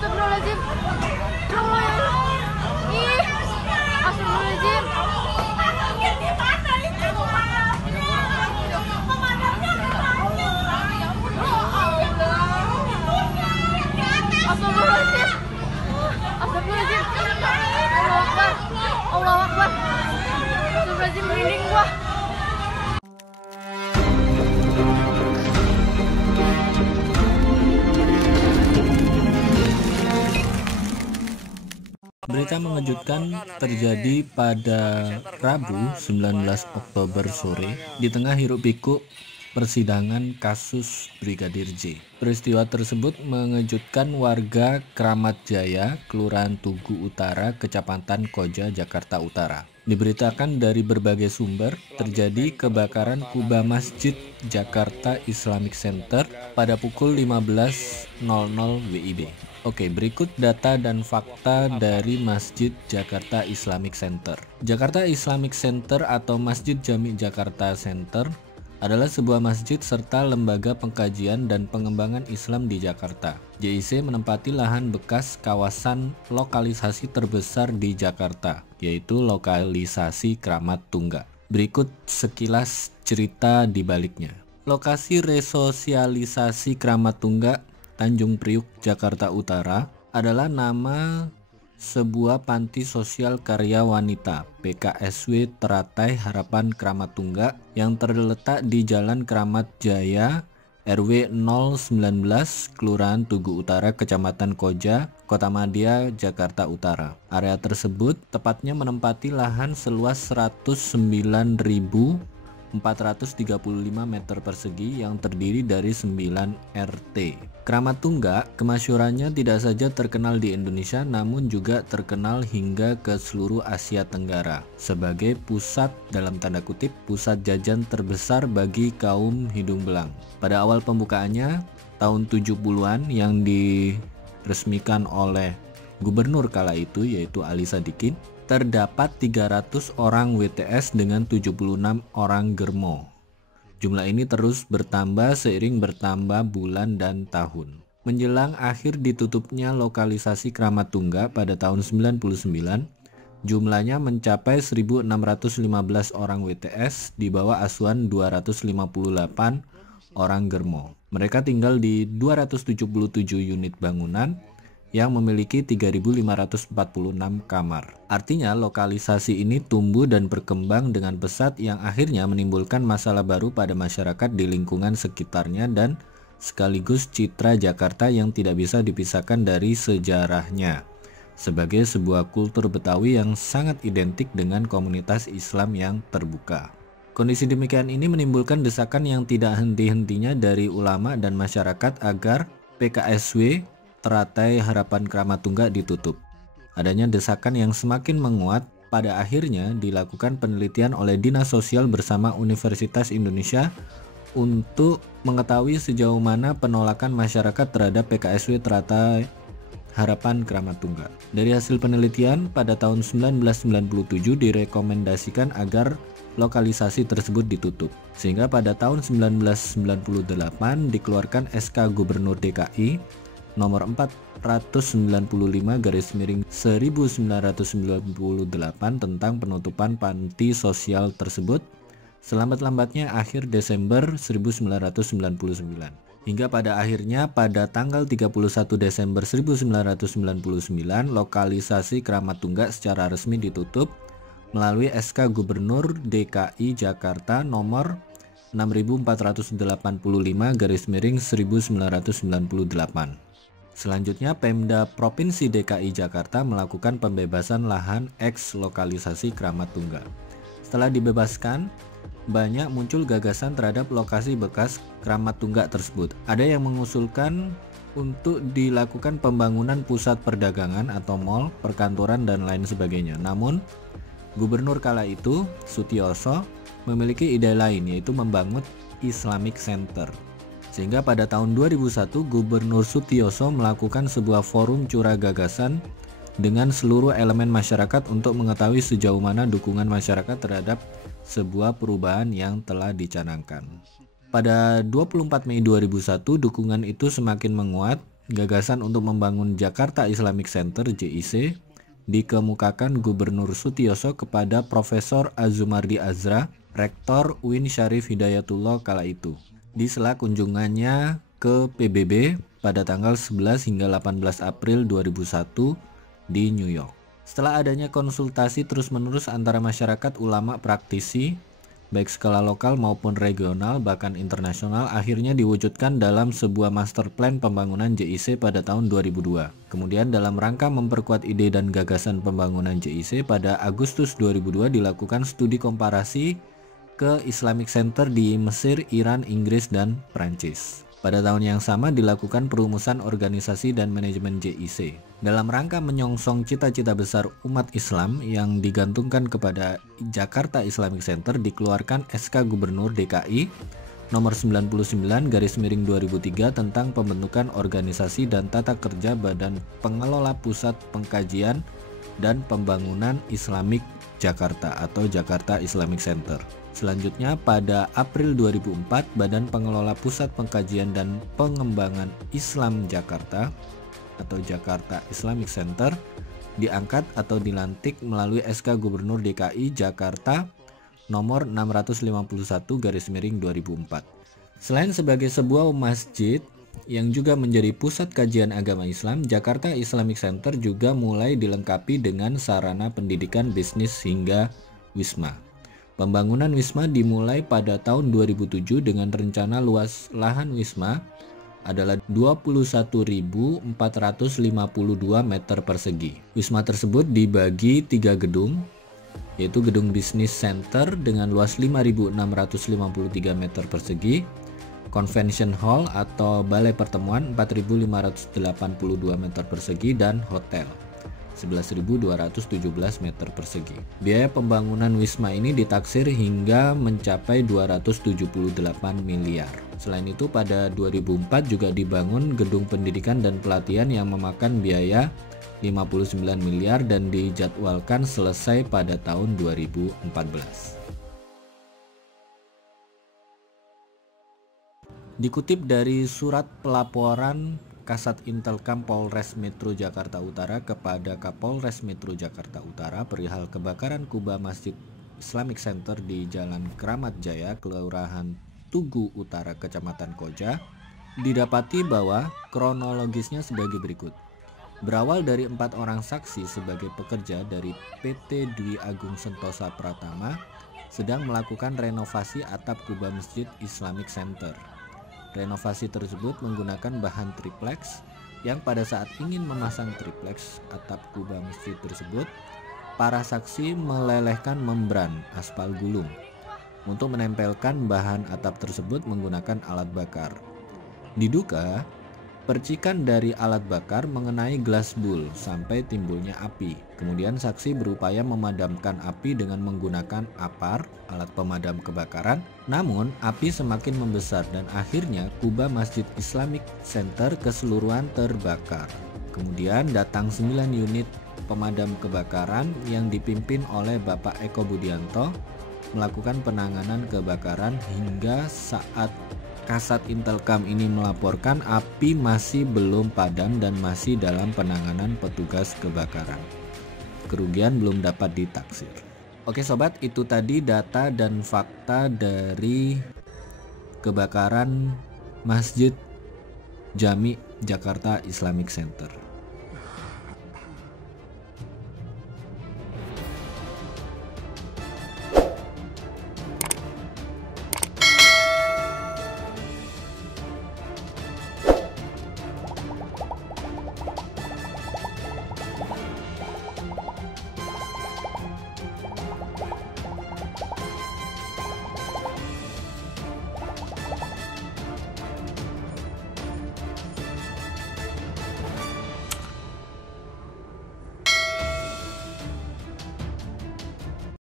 Astagfirullahaladzim. Ya Allah, ya Allah. Ih, astagfirullahaladzim. Astagfirullahaladzim. Astagfirullahaladzim. Allahu Akbar. Allahu Akbar. Astagfirullahaladzim, merinding gua. Berita mengejutkan terjadi pada Rabu 19 Oktober sore di tengah hiruk-pikuk persidangan kasus Brigadir J. Peristiwa tersebut mengejutkan warga Kramat Jaya, Kelurahan Tugu Utara, Kecamatan Koja, Jakarta Utara. Diberitakan dari berbagai sumber terjadi kebakaran kubah Masjid Jakarta Islamic Center pada pukul 15.00 WIB. Oke, berikut data dan fakta dari Masjid Jakarta Islamic Center. Jakarta Islamic Center atau Masjid Jami Jakarta Center adalah sebuah masjid serta lembaga pengkajian dan pengembangan Islam di Jakarta. JIC menempati lahan bekas kawasan lokalisasi terbesar di Jakarta, yaitu lokalisasi Kramat Tunggak. Berikut sekilas cerita di baliknya. Lokasi resosialisasi Kramat Tunggak Tanjung Priuk, Jakarta Utara adalah nama sebuah panti sosial karya wanita PKSW Teratai Harapan Kramat Tunggak yang terletak di Jalan Kramat Jaya RW 019 Kelurahan Tugu Utara, Kecamatan Koja, Kota Madia, Jakarta Utara. Area tersebut tepatnya menempati lahan seluas 109.435 meter persegi yang terdiri dari 9 RT. Kramat Tunggak kemasyurannya tidak saja terkenal di Indonesia namun juga terkenal hingga ke seluruh Asia Tenggara sebagai pusat, dalam tanda kutip, pusat jajan terbesar bagi kaum hidung belang. Pada awal pembukaannya tahun 70-an yang diresmikan oleh gubernur kala itu yaitu Ali Sadikin, terdapat 300 orang WTS dengan 76 orang germo. Jumlah ini terus bertambah seiring bertambah bulan dan tahun. Menjelang akhir ditutupnya lokalisasi Kramat Tunggak pada tahun 99, jumlahnya mencapai 1.615 orang WTS di bawah asuhan 258 orang germo. Mereka tinggal di 277 unit bangunan yang memiliki 3.546 kamar. Artinya lokalisasi ini tumbuh dan berkembang dengan pesat yang akhirnya menimbulkan masalah baru pada masyarakat di lingkungan sekitarnya dan sekaligus citra Jakarta yang tidak bisa dipisahkan dari sejarahnya sebagai sebuah kultur Betawi yang sangat identik dengan komunitas Islam yang terbuka. Kondisi demikian ini menimbulkan desakan yang tidak henti-hentinya dari ulama dan masyarakat agar PKSW Teratai Harapan Kramat Tunggak ditutup. Adanya desakan yang semakin menguat, pada akhirnya dilakukan penelitian oleh Dinas Sosial bersama Universitas Indonesia untuk mengetahui sejauh mana penolakan masyarakat terhadap PKSW Teratai Harapan Kramat Tunggak. Dari hasil penelitian, pada tahun 1997 direkomendasikan agar lokalisasi tersebut ditutup. Sehingga pada tahun 1998 dikeluarkan SK Gubernur DKI nomor 495/1998 tentang penutupan panti sosial tersebut selambat-lambatnya akhir Desember 1999. Hingga pada akhirnya pada tanggal 31 Desember 1999 lokalisasi Kramat Tunggak secara resmi ditutup melalui SK Gubernur DKI Jakarta nomor 6485/1998. Selanjutnya, Pemda Provinsi DKI Jakarta melakukan pembebasan lahan eks lokalisasi Kramat Tunggak. Setelah dibebaskan, banyak muncul gagasan terhadap lokasi bekas Kramat Tunggak tersebut. Ada yang mengusulkan untuk dilakukan pembangunan pusat perdagangan atau mal, perkantoran, dan lain sebagainya. Namun, Gubernur kala itu, Sutioso, memiliki ide lain, yaitu membangun Islamic Center. Sehingga pada tahun 2001 Gubernur Sutioso melakukan sebuah forum curah gagasan dengan seluruh elemen masyarakat untuk mengetahui sejauh mana dukungan masyarakat terhadap sebuah perubahan yang telah dicanangkan. Pada 24 Mei 2001 dukungan itu semakin menguat Gagasan untuk membangun Jakarta Islamic Center (JIC) dikemukakan Gubernur Sutioso kepada Profesor Azumardi Azra, Rektor UIN Syarif Hidayatullah kala itu, di sela kunjungannya ke PBB pada tanggal 11 hingga 18 April 2001 di New York. Setelah adanya konsultasi terus-menerus antara masyarakat, ulama, praktisi, baik skala lokal maupun regional bahkan internasional, akhirnya diwujudkan dalam sebuah master plan pembangunan JIC pada tahun 2002. Kemudian dalam rangka memperkuat ide dan gagasan pembangunan JIC, pada Agustus 2002 dilakukan studi komparasi ke Islamic Center di Mesir, Iran, Inggris, dan Prancis. Pada tahun yang sama dilakukan perumusan organisasi dan manajemen JIC. Dalam rangka menyongsong cita-cita besar umat Islam yang digantungkan kepada Jakarta Islamic Center, dikeluarkan SK Gubernur DKI nomor 99/2003 tentang pembentukan organisasi dan tata kerja Badan Pengelola Pusat Pengkajian dan Pembangunan Islamik Jakarta atau Jakarta Islamic Center. Selanjutnya pada April 2004, Badan Pengelola Pusat Pengkajian dan Pengembangan Islam Jakarta atau Jakarta Islamic Center diangkat atau dilantik melalui SK Gubernur DKI Jakarta nomor 651/2004. Selain sebagai sebuah masjid yang juga menjadi pusat kajian agama Islam, Jakarta Islamic Center juga mulai dilengkapi dengan sarana pendidikan, bisnis hingga wisma. Pembangunan wisma dimulai pada tahun 2007 dengan rencana luas lahan wisma adalah 21.452 meter persegi. Wisma tersebut dibagi 3 gedung, yaitu Gedung Bisnis Center dengan luas 5.653 meter persegi, Convention Hall atau Balai Pertemuan 4.582 meter persegi, dan Hotel 11.217 meter persegi. Biaya pembangunan wisma ini ditaksir hingga mencapai 278 miliar. Selain itu pada 2004 juga dibangun gedung pendidikan dan pelatihan yang memakan biaya 59 miliar dan dijadwalkan selesai pada tahun 2014. Dikutip dari surat pelaporan Kasat Intelkam Polres Metro Jakarta Utara kepada Kapolres Metro Jakarta Utara perihal kebakaran kubah Masjid Islamic Center di Jalan Kramat Jaya, Kelurahan Tugu Utara, Kecamatan Koja, didapati bahwa kronologisnya sebagai berikut. Berawal dari 4 orang saksi sebagai pekerja dari PT Dwi Agung Sentosa Pratama sedang melakukan renovasi atap kubah Masjid Islamic Center. Renovasi tersebut menggunakan bahan triplex yang pada saat ingin memasang triplex atap kubah masjid tersebut, para saksi melelehkan membran aspal gulung. Untuk menempelkan bahan atap tersebut menggunakan alat bakar. Diduga percikan dari alat bakar mengenai gelas bowl sampai timbulnya api. Kemudian saksi berupaya memadamkan api dengan menggunakan APAR, alat pemadam kebakaran. Namun api semakin membesar dan akhirnya kubah Masjid Islamic Center keseluruhan terbakar. Kemudian datang 9 unit pemadam kebakaran yang dipimpin oleh Bapak Eko Budianto melakukan penanganan kebakaran hingga saat Kasat Intelkam ini melaporkan api masih belum padam dan masih dalam penanganan petugas kebakaran. Kerugian belum dapat ditaksir. Oke sobat, itu tadi data dan fakta dari kebakaran Masjid Jami Jakarta Islamic Center.